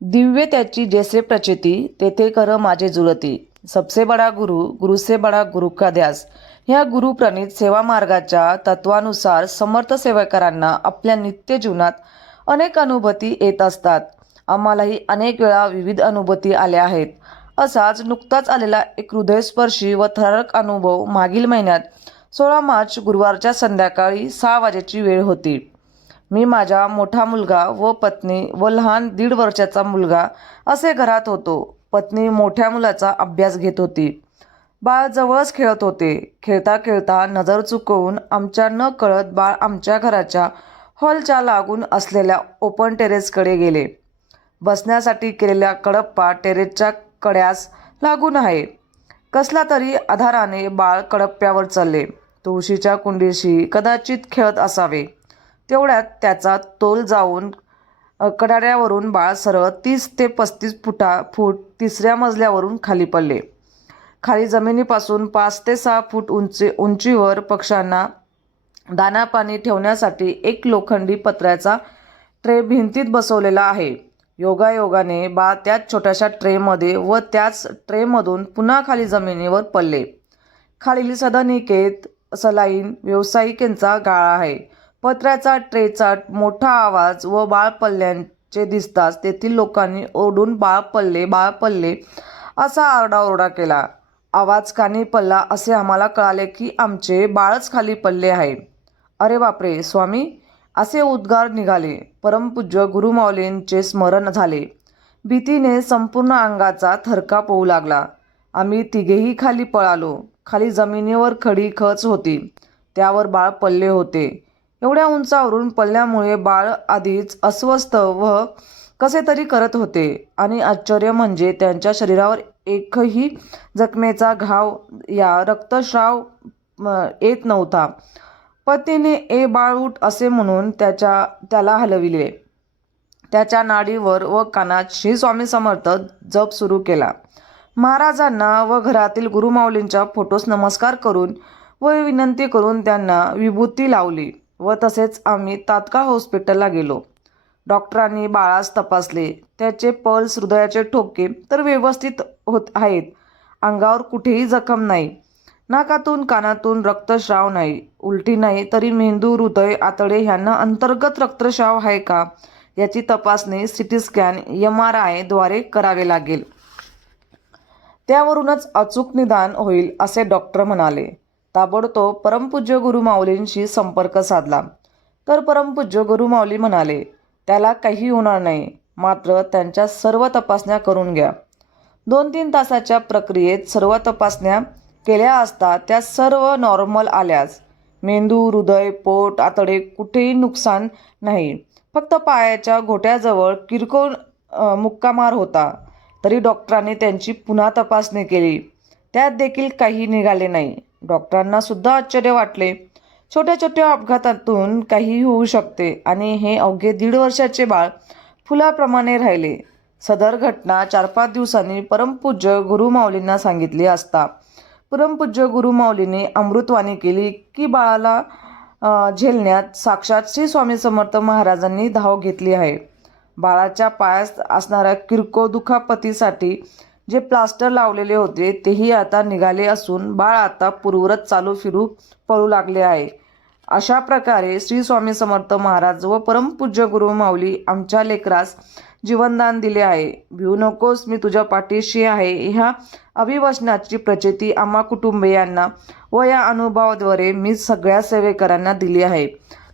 दिव्य त्याची जैसे प्रचिती, तेथे कर माझे जुळती. सबसे बडा गुरु, गुरु से बडा गुरु का ध्यास. ह्या गुरुप्रणीत सेवा मार्गाच्या तत्वानुसार समर्थ सेवकांना आपल्या नित्य जीवनात अनेक अनुभूती येत असतात. आम्हालाही अनेक वेळा विविध अनुभूती आल्या आहेत. असाच नुकताच आलेला एक हृदयस्पर्शी व थरारक अनुभव मागील महिन्यात 16 मार्च गुरुवारच्या संध्याकाळी 6 वाजेची वेळ होती. मी माझा मोठा मुलगा व पत्नी व लहान 1.5 वर्षाचा मुलगा असे घरात होतो. पत्नी मोठ्या मुलाचा अभ्यास घेत होती. बाळ जवळच खेळत होते. खेळता खेळता नजर चुकवून आमच्या न कळत बाळ आमच्या घराच्या हॉलच्या लागून असलेल्या ओपन टेरेसकडे गेले. बसण्यासाठी केलेल्या कडप्पा टेरेसच्या कड्यास लागून आहे. कसला तरी आधाराने बाळ कडप्प्यावर चढले. तुळशीच्या कुंडीशी कदाचित खेळत असावे. तेवढ्यात त्याचा तोल जाऊन कडाड्यावरून बाळ सरळ 30 ते 35 फूट 3ऱ्या मजल्यावरून खाली पडले. खाली जमिनीपासून 5 ते 6 फूट उंचीवर पक्ष्यांना दाना पाणी ठेवण्यासाठी एक लोखंडी पत्र्याचा ट्रे भिंतीत बसवलेला आहे. योगायोगाने बाळ त्याच छोट्याशा ट्रेमध्ये व त्याच ट्रेमधून पुन्हा खाली जमिनीवर पडले. खालील सदनिकेत सलाईन व्यावसायिकांचा गाळा आहे. पत्र्याचा ट्रेचा मोठा आवाज व बाळ पडल्याचे दिसताच तेथील लोकांनी ओरडून बाळ पडले असा आरडाओरडा केला. आवाज कानी पडला असे आम्हाला कळाले की आमचे बाळच खाली पडले आहे. अरे बापरे स्वामी, असे उद्गार निघाले. परमपूज्य गुरुमाऊलींचे स्मरण झाले. भीतीने संपूर्ण अंगाचा थरकाप होऊ लागला. आम्ही तिघेही खाली पळालो. खाली जमिनीवर खडी खच होती. त्यावर बाळ पडले होते. एवढ्या उंचावरून पडल्यामुळे बाळ आधीच अस्वस्थ व कसे तरी करत होते आणि आश्चर्य म्हणजे त्यांच्या शरीरावर एकही जखमेचा घाव या रक्तस्राव येत नव्हता. पत्नीने ए बाळ उठ असे म्हणून त्याला हलविले. त्याच्या नाडीवर व कानात श्री स्वामी समर्थ जप सुरू केला. महाराजांना व घरातील गुरुमाऊलींच्या फोटोस नमस्कार करून व विनंती करून त्यांना विभूती लावली व तसेच आम्ही तात्काळ हॉस्पिटलला गेलो. डॉक्टरांनी बाळास तपासले. त्याचे पल्स, हृदयाचे ठोके तर व्यवस्थित होत आहेत. अंगावर कुठेही जखम नाही. नाकातून कानातून रक्तस्राव नाही. उलटी नाही. तरी मेंदू, हृदय, आतडे ह्यांना अंतर्गत रक्तस्राव आहे का याची तपासणी CT स्कॅन MRI द्वारे करावे लागेल. त्यावरूनच अचूक निदान होईल असे डॉक्टर म्हणाले. ताबडतोब परमपूज्य गुरुमाऊलींशी संपर्क साधला तर परमपूज्य गुरुमाऊली म्हणाले त्याला काही होणार नाही, मात्र त्यांच्या सर्व तपासण्या करून घ्या. 2-3 तासाच्या प्रक्रियेत सर्व तपासण्या केल्या असता त्या सर्व नॉर्मल आल्याच. मेंदू, हृदय, पोट, आतडे कुठेही नुकसान नाही. फक्त पायाच्या घोट्याजवळ किरकोळ मुक्कामार होता. तरी डॉक्टरांनी त्यांची पुन्हा तपासणी केली. त्यात देखील काही निघाले नाही. डॉक्टरांना सुद्धा आश्चर्य वाटले. छोट्या छोट्या अपघातातून काही होऊ शकते आणि हे अवघे 1.5 वर्षाचे बाळ फुलाप्रमाणे राहिले. सदर घटना 4-5 दिवसांनी परमपूज्य गुरुमाऊलींना सांगितली असता परमपूज्य गुरुमाऊलींनी अमृतवाणी केली की बाळाला झेलण्यात साक्षात श्री स्वामी समर्थ महाराजांनी धाव घेतली आहे. बाळाच्या पायात असणाऱ्या किरकोळ दुखापतीसाठी जे प्लास्टर लावलेले होते तेही आता निघाले असून बाळ आता पूर्ववत चालू फिरू पळू लागले आहे. अशा प्रकारे श्री स्वामी समर्थ महाराज व परमपूज्य गुरुमाऊली आमच्या लेकरास जीवनदान दिले आहे. भिवू नकोस, मी तुझ्या पाठीशी आहे. ह्या अभिवचनाची प्रचिती आम्हा कुटुंबियांना व या अनुभवाद्वारे मी सगळ्या सेवेकरांना दिली आहे.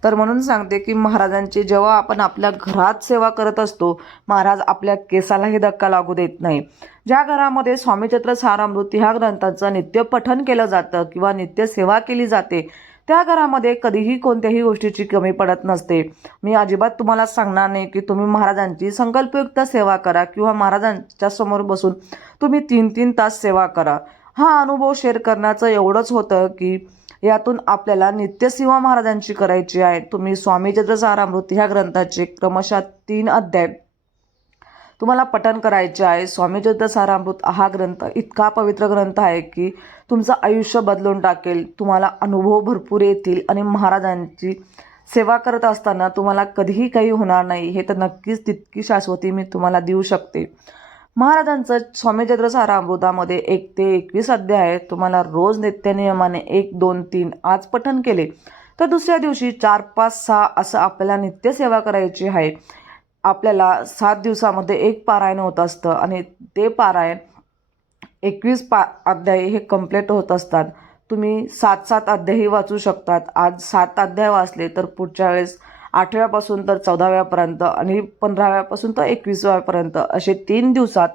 तर म्हणून सांगते की महाराजांची जेव्हा आपण आपल्या घरात सेवा करत असतो, महाराज आपल्या केसालाही धक्का लागू देत नाही. ज्या घरामध्ये स्वामीचरित्र सारामृत ह्या ग्रंथाचं नित्य पठण केलं जातं किंवा नित्य सेवा केली जाते त्या घरामध्ये कधीही कोणत्याही गोष्टीची कमी पडत नसते. मी अजिबात तुम्हाला सांगणार नाही की तुम्ही महाराजांची संकल्पयुक्त सेवा करा किंवा महाराजांच्या समोर बसून तुम्ही 3-3 तास सेवा करा. हा अनुभव शेअर करण्याचं एवढंच होतं की यातून आपल्याला नित्यसेवा महाराजांची करायची आहे. तुम्ही स्वामीचरित्र सारामृत ह्या ग्रंथाचे क्रमशः 3 अध्याय तुम्हाला पठण करायचे आहे. स्वामीचरित्र सारामृत हा ग्रंथ इतका पवित्र ग्रंथ आहे की तुमचं आयुष्य बदलून टाकेल. तुम्हाला अनुभव भरपूर येतील आणि महाराजांची सेवा करत असताना तुम्हाला कधीही काही होणार नाही हे तर नक्कीच तितकी शाश्वती मी तुम्हाला देऊ शकते. महाराजांचं स्वामी चरित्र सारामृतामध्ये 1 ते 21 अध्याय तुम्हाला रोज नित्यनियमाने 1, 2, 3 आज पठण केले तर दुसऱ्या दिवशी 4, 5, 6 असं आपल्याला नित्यसेवा करायची आहे. आपल्याला 7 दिवसामध्ये एक पारायण होत असतं आणि ते पारायण 21 अध्याय हे कंप्लीट होत असतात. तुम्ही 7-7 अध्यायही वाचू शकतात. आज 7 अध्याय वाचले तर पुढच्या वेळेस 8व्यापासून तर 14व्यापर्यंत आणि 15व्यापासून तर 21व्यापर्यंत असे 3 दिवसात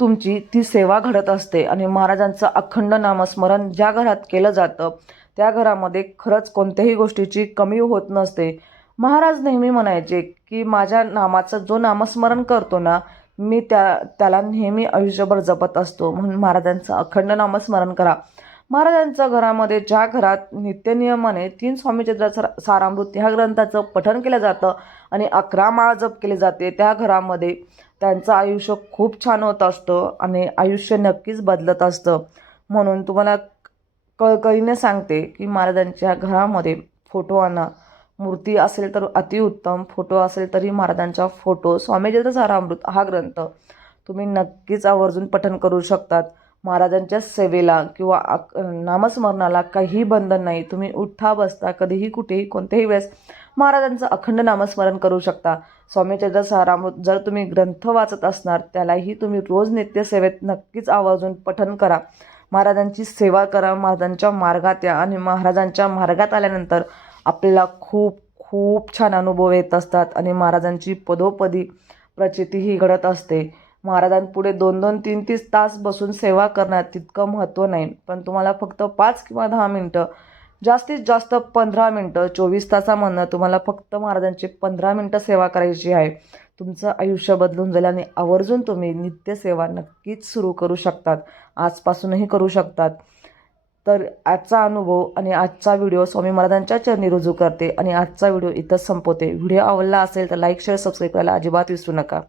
तुमची ती सेवा घडत असते. आणि महाराजांचं अखंड नामस्मरण ज्या घरात केलं जातं त्या घरामध्ये खरंच कोणत्याही गोष्टीची कमी होत नसते. महाराज नेहमी म्हणायचे की माझ्या नामाचं जो नामस्मरण करतो ना मी त्याला नेहमी आयुष्यभर जपत असतो. म्हणून महाराजांचं अखंड नामस्मरण करा. महाराजांच्या घरामध्ये ज्या घरात नित्यनियमाने 3 स्वामी चरित्र सारामृत ह्या ग्रंथाचं पठण केलं जातं आणि 11 माळ जप केले जाते त्या घरामध्ये त्यांचं आयुष्य खूप छान होत असतं आणि आयुष्य नक्कीच बदलत असतं. म्हणून तुम्हाला कळकळीने सांगते की महाराजांच्या घरामध्ये फोटो आणा. मूर्ती असेल तर अतिउत्तम, फोटो असेल तरी महाराजांचा फोटो. स्वामी चरित्र सारामृत हा ग्रंथ तुम्ही नक्कीच आवर्जून पठण करू शकतात. महाराजांच्या सेवेला किंवा नामस्मरणाला काहीही बंधन नाही. तुम्ही उठता बसता कधीही कुठेही कोणत्याही वेळेस महाराजांचं अखंड नामस्मरण करू शकता. स्वामी चरित्र सारामृत जर तुम्ही ग्रंथ वाचत असणार त्यालाही तुम्ही रोज नित्यसेवेत नक्कीच आवर्जून पठण करा. महाराजांची सेवा करा. महाराजांच्या मार्गात या आणि महाराजांच्या मार्गात आल्यानंतर आपल्याला खूप खूप छान अनुभव येत असतात आणि महाराजांची पदोपदी प्रचितीही घडत असते. महाराजांपुढे 2-2, 3-3 तास बसून सेवा करण्यात तितकं महत्त्व नाही, पण तुम्हाला फक्त 5 किंवा 10 मिनटं, जास्तीत जास्त 15 मिनटं, 24 तासामधनं तुम्हाला फक्त महाराजांची 15 मिनटं सेवा करायची आहे. तुमचं आयुष्य बदलून जाईल आणि आवर्जून तुम्ही नित्यसेवा नक्कीच सुरू करू शकतात. आजपासूनही करू शकतात. तर आजचा अनुभव आणि आजचा व्हिडिओ स्वामी महाराजांच्या चरणी रुजू करते आणि आजचा व्हिडिओ इथंच संपवते. व्हिडिओ आवडला असेल तर लाईक, शेअर, सबस्क्राईब करायला अजिबात विसरू नका.